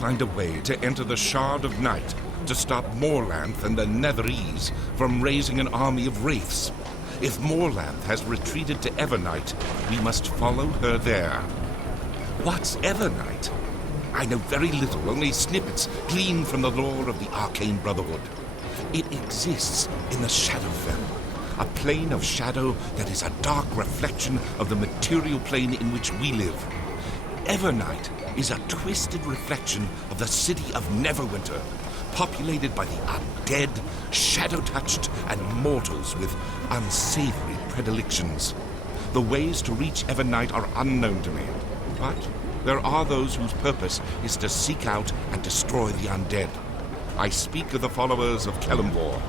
find a way to enter the Shard of Night to stop Morlanth and the Netherese from raising an army of wraiths. If Morlanth has retreated to Evernight, we must follow her there. What's Evernight? I know very little, only snippets gleaned from the lore of the Arcane Brotherhood. It exists in the Shadowfell, a plane of shadow that is a dark reflection of the material plane in which we live. Evernight is a twisted reflection of the city of Neverwinter, populated by the undead, shadow-touched, and mortals with unsavory predilections. The ways to reach Evernight are unknown to me, but there are those whose purpose is to seek out and destroy the undead. I speak of the followers of Kelemvor.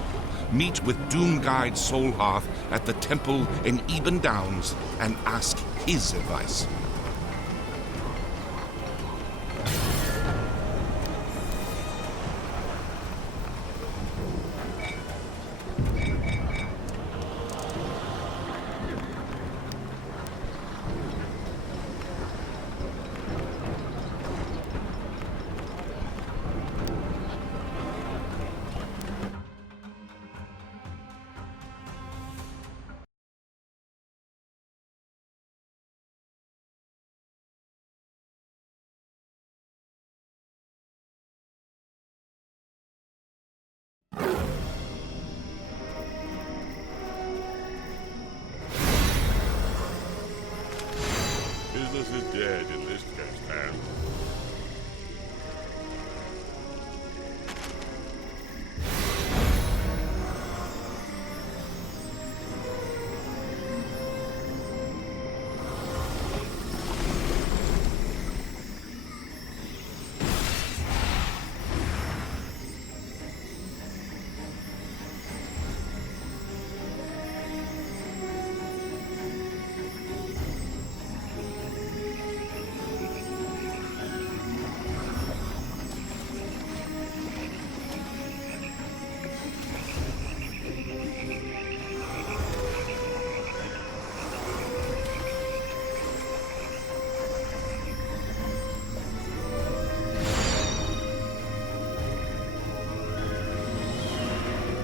Meet with Doomguide Soulhearth at the temple in Eben Downs and ask his advice. Business is dead in this test, man.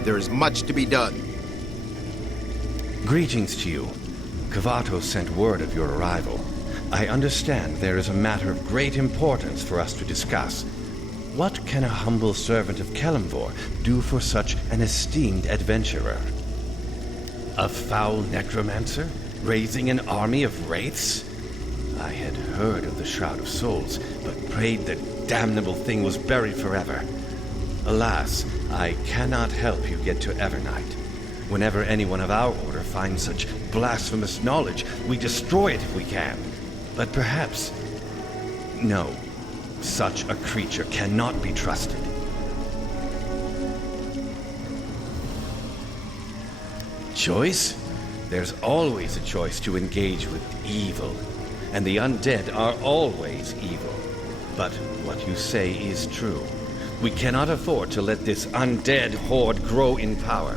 There is much to be done. Greetings to you. Kavato sent word of your arrival. I understand there is a matter of great importance for us to discuss. What can a humble servant of Kelemvor do for such an esteemed adventurer? A foul necromancer? Raising an army of wraiths? I had heard of the Shroud of Souls, but prayed the damnable thing was buried forever. Alas, I cannot help you get to Evernight. Whenever anyone of our order finds such blasphemous knowledge, we destroy it if we can. But perhaps... No, such a creature cannot be trusted. Choice? There's always a choice to engage with evil. And the undead are always evil. But what you say is true. We cannot afford to let this undead horde grow in power.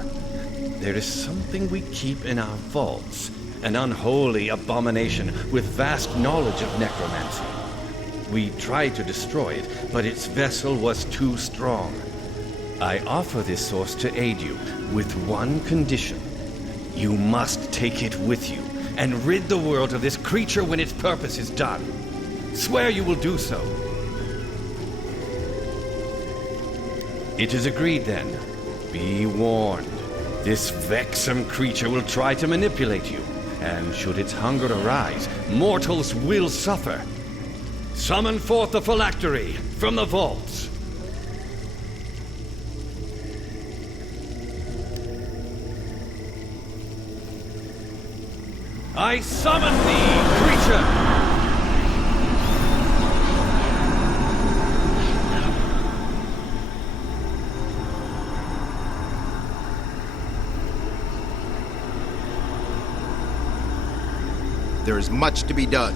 There is something we keep in our vaults, an unholy abomination with vast knowledge of necromancy. We tried to destroy it, but its vessel was too strong. I offer this source to aid you, with one condition. You must take it with you, and rid the world of this creature when its purpose is done. Swear you will do so. It is agreed, then. Be warned. This vexsome creature will try to manipulate you, and should its hunger arise, mortals will suffer. Summon forth the phylactery from the vaults. I summon thee, creature! There is much to be done.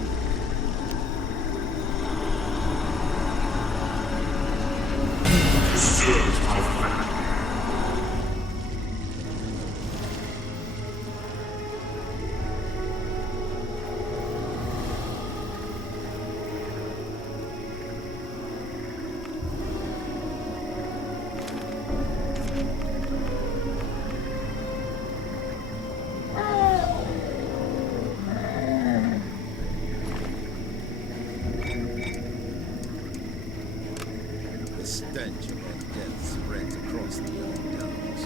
stench of undeath spreads across the old downs.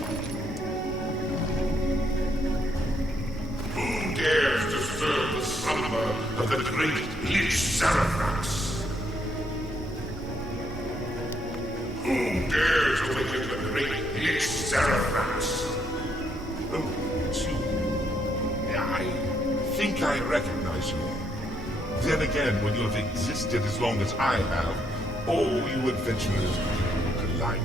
Who dares disturb the slumber of the great Lich Zarathrax? Who dares awaken the great Lich Zarathrax? Oh, it's you. I think I recognize you. Then again, when you have existed as long as I have, all you adventurers look alike.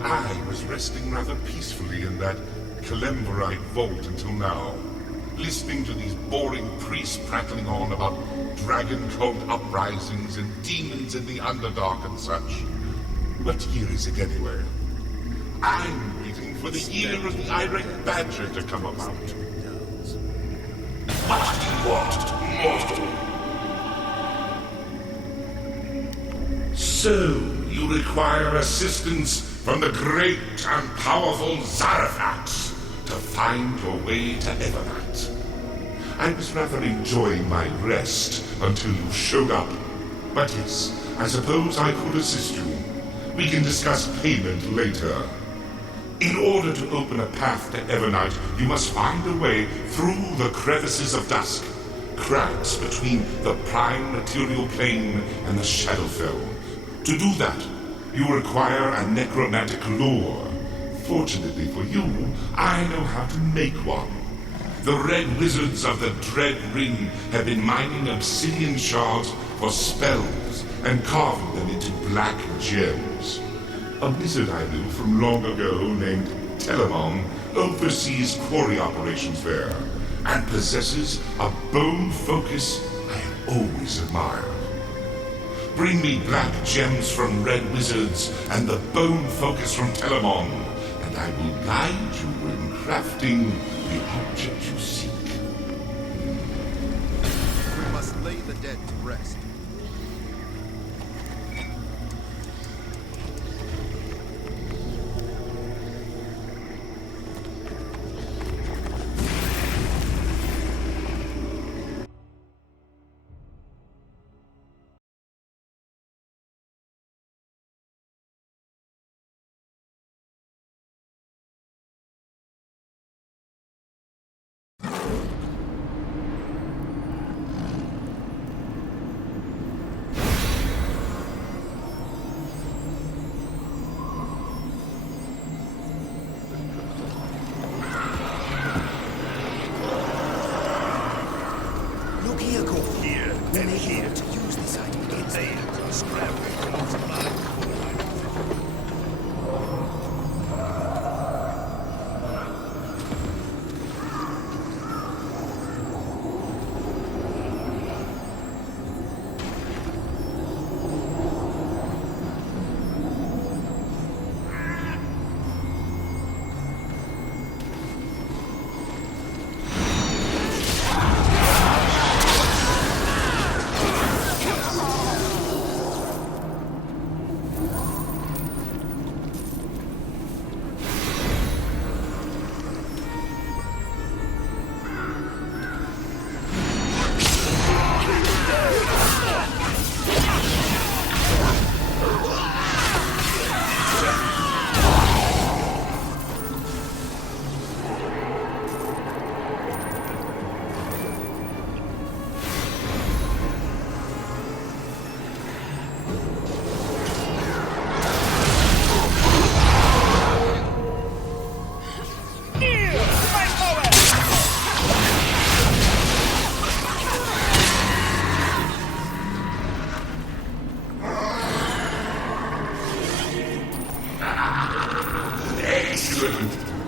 I was resting rather peacefully in that Kalemvorite vault until now, listening to these boring priests prattling on about dragon cult uprisings and demons in the Underdark and such. What year is it anyway? I'm waiting for the year of the irate badger to come about. What do you want, mortal? So, you require assistance from the great and powerful Zarathrax to find your way to Evernight. I was rather enjoying my rest until you showed up. But yes, I suppose I could assist you. We can discuss payment later. In order to open a path to Evernight, you must find a way through the crevices of dusk, cracks between the prime material plane and the Shadowfell. To do that, you require a necromantic lure. Fortunately for you, I know how to make one. The Red Wizards of the Dread Ring have been mining obsidian shards for spells and carving them into black gems. A wizard I knew from long ago named Telemon oversees quarry operations there and possesses a bone focus I have always admired. Bring me black gems from Red Wizards and the bone focus from Telemon, and I will guide you in crafting the object you seek. We must lay the dead to rest.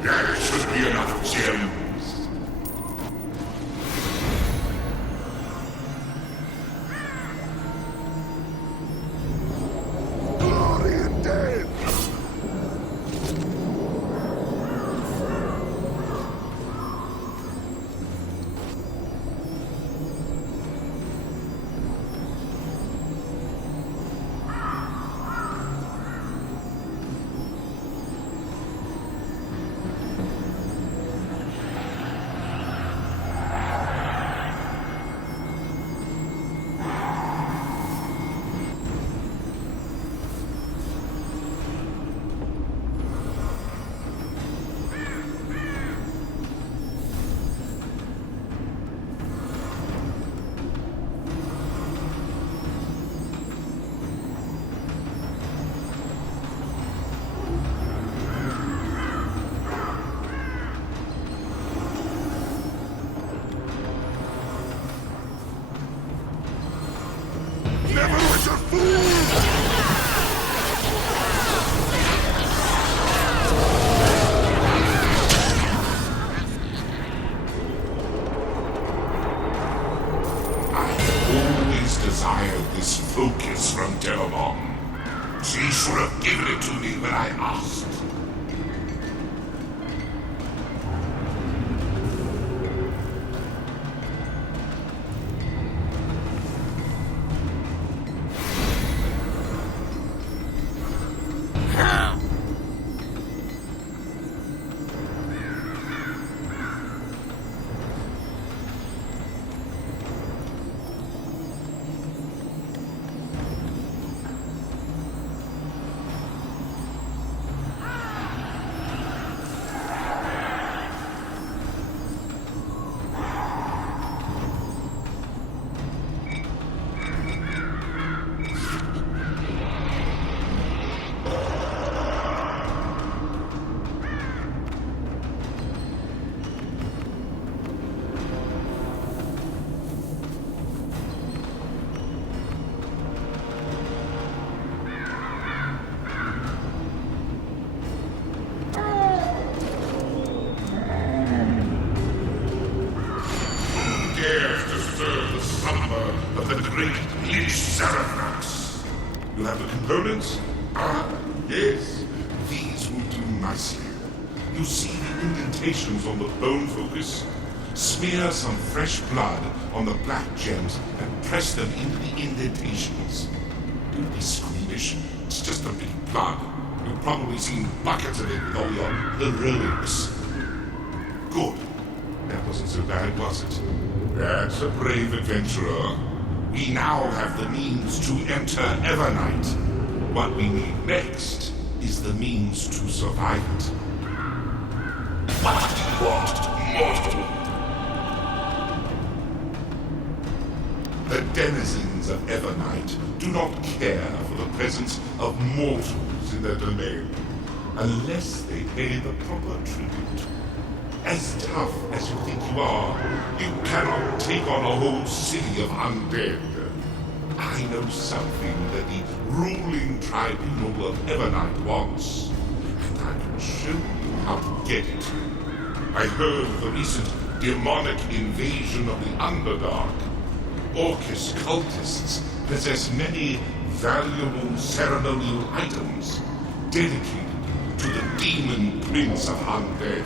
That should be enough gems. Glory and death! should have given it to me when I asked. You have the components? Ah, yes. These will do nicely. You see the indentations on the bone focus? Smear some fresh blood on the black gems and press them into the indentations. Don't be squeamish. It's just a bit of blood. You've probably seen buckets of it with all your heroics. Good. That wasn't so bad, was it? That's a brave adventurer. We now have the means to enter Evernight. What we need next is the means to survive it. What do you want, mortal? The denizens of Evernight do not care for the presence of mortals in their domain, unless they pay the proper tribute. As tough as you think you are, you cannot take on a whole city of undead. I know something that the ruling tribunal of Evernight wants, and I can show you how to get it. I heard of the recent demonic invasion of the Underdark. Orcus cultists possess many valuable ceremonial items dedicated to the demon prince of undead.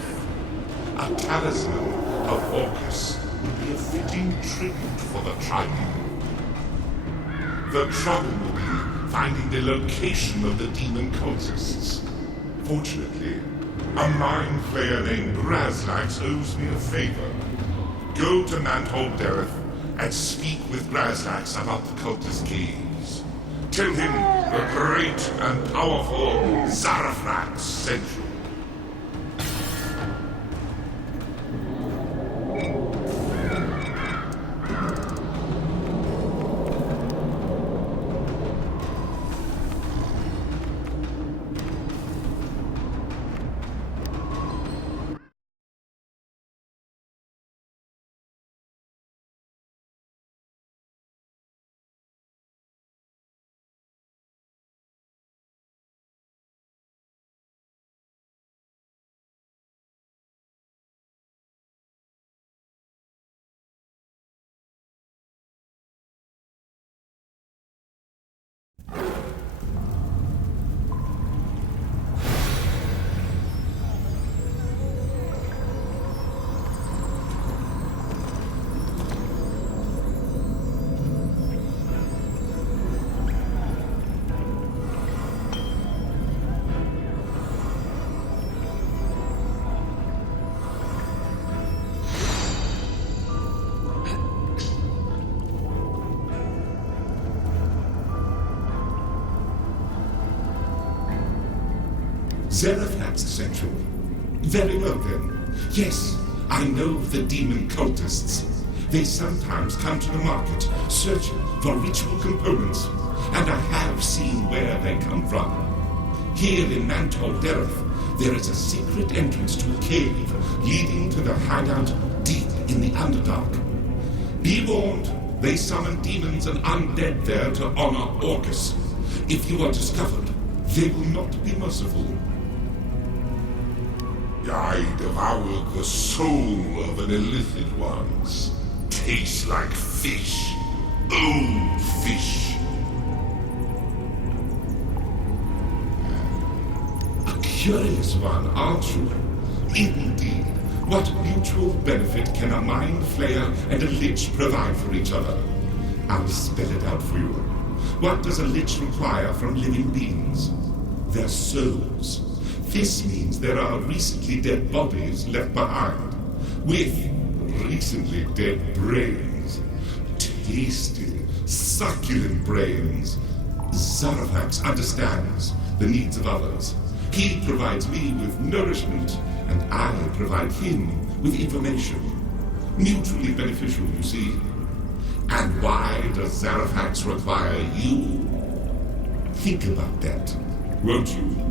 A talisman of Orcus would be a fitting tribute for the tribunal. The trouble will be finding the location of the demon cultists. Fortunately, a mind flayer named Grazlax owes me a favor. Go to Mantol-Derith and speak with Grazlax about the cultist caves. Tell him the great and powerful Zarafrax sent you. Zarafrax sent you. Very well then. Yes, I know of the demon cultists. They sometimes come to the market, searching for ritual components, and I have seen where they come from. Here in Mantol-Derith, there is a secret entrance to a cave leading to the hideout deep in the Underdark. Be warned, they summon demons and undead there to honor Orcus. If you are discovered, they will not be merciful. I devoured the soul of an illicit once. Tastes like fish. Old fish. curious one, aren't you? Indeed. What mutual benefit can a mind flayer and a lich provide for each other? I'll spell it out for you. What does a lich require from living beings? Their souls. This means there are recently dead bodies left behind, with recently dead brains. Tasty, succulent brains. Zarfax understands the needs of others. He provides me with nourishment, and I provide him with information. Mutually beneficial, you see. And why does Zarfax require you? Think about that, won't you?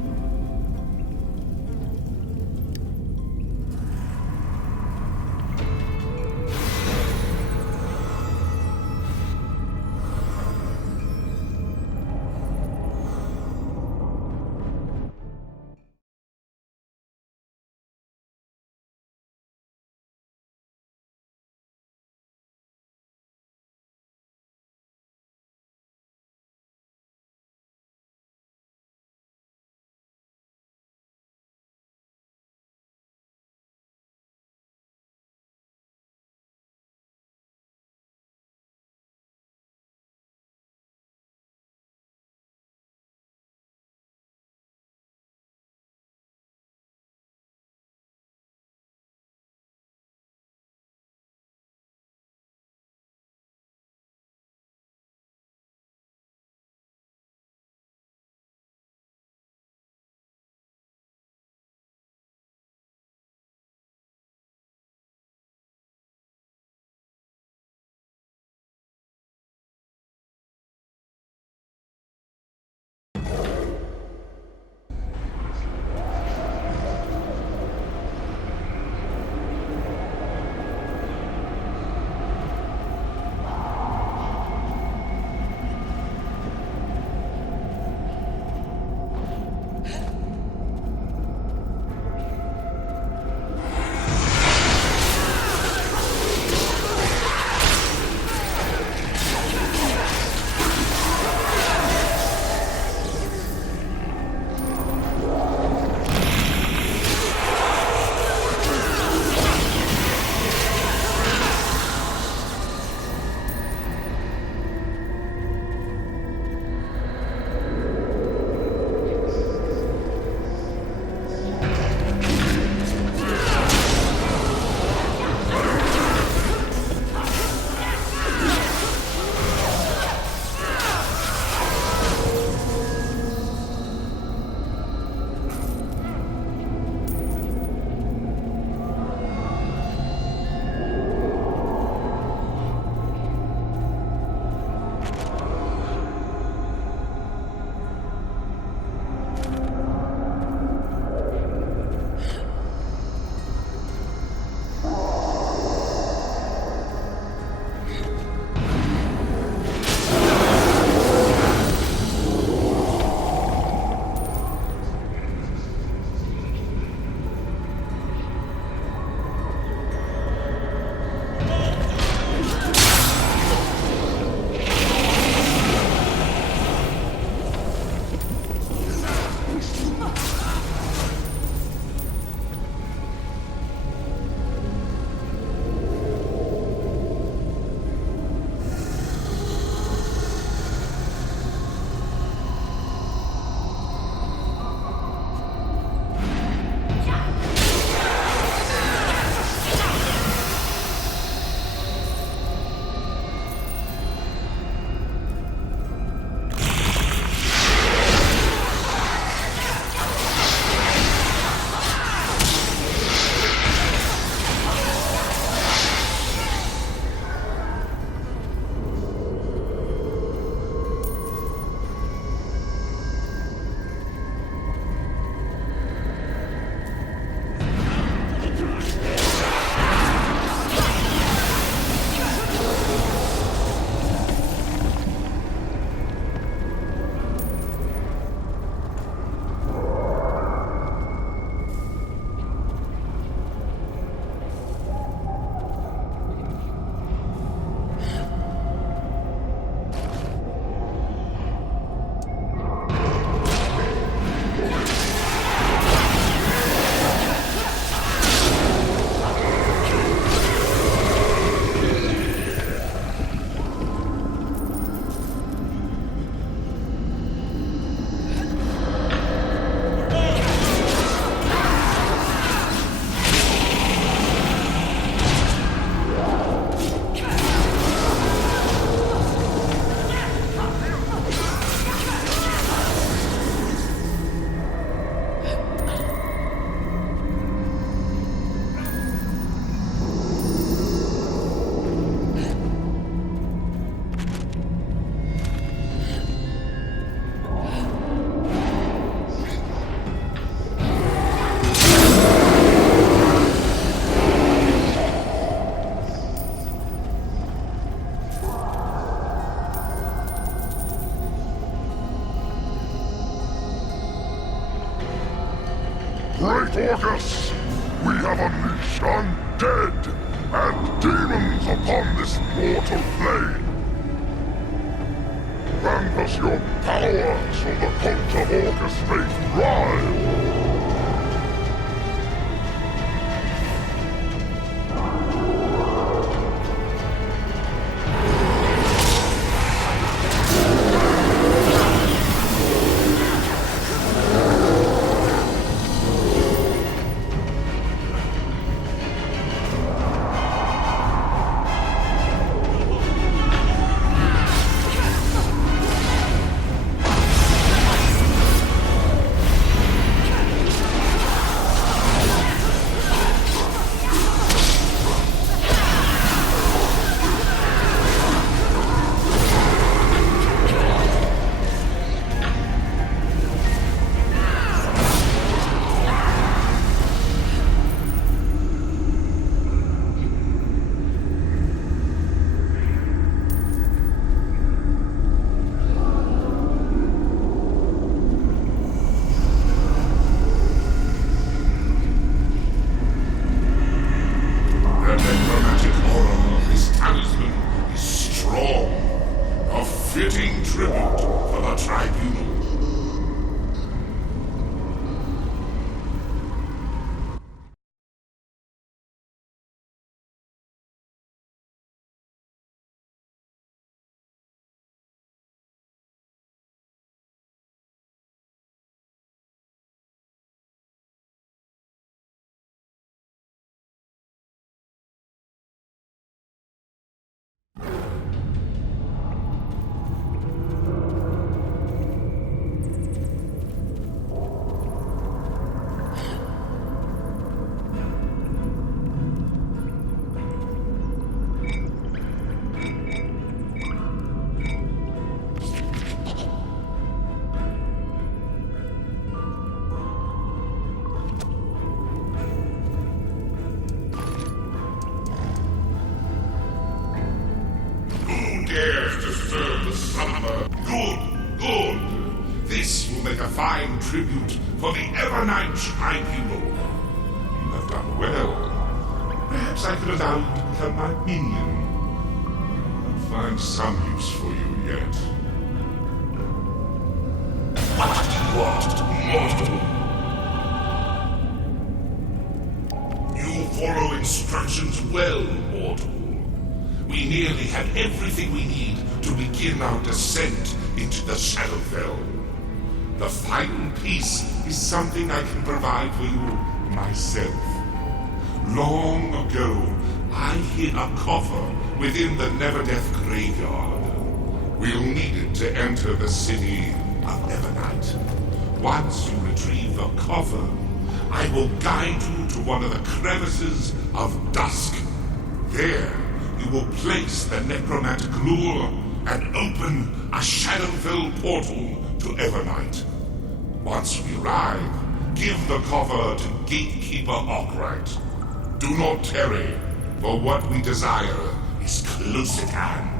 Great Orcus, we have unleashed undead and demons upon this mortal plane. Grant us your power so the cult of Orcus may thrive. Tribute for the Evernight Tribunal. You have done well. Perhaps I could allow you to become my minion. I'll find some use for you yet. What do you want, mortal? You follow instructions well, mortal. We nearly had everything we need to begin our descent into the Shadowfell. The final piece is something I can provide for you myself. Long ago, I hid a coffer within the Neverdeath graveyard. We'll need it to enter the City of Evernight. Once you retrieve the coffer, I will guide you to one of the crevices of dusk. There, you will place the necromantic lure and open a Shadowfell portal to Evernight. Once we arrive, give the coffer to Gatekeeper Arkwright. Do not tarry, for what we desire is close at hand.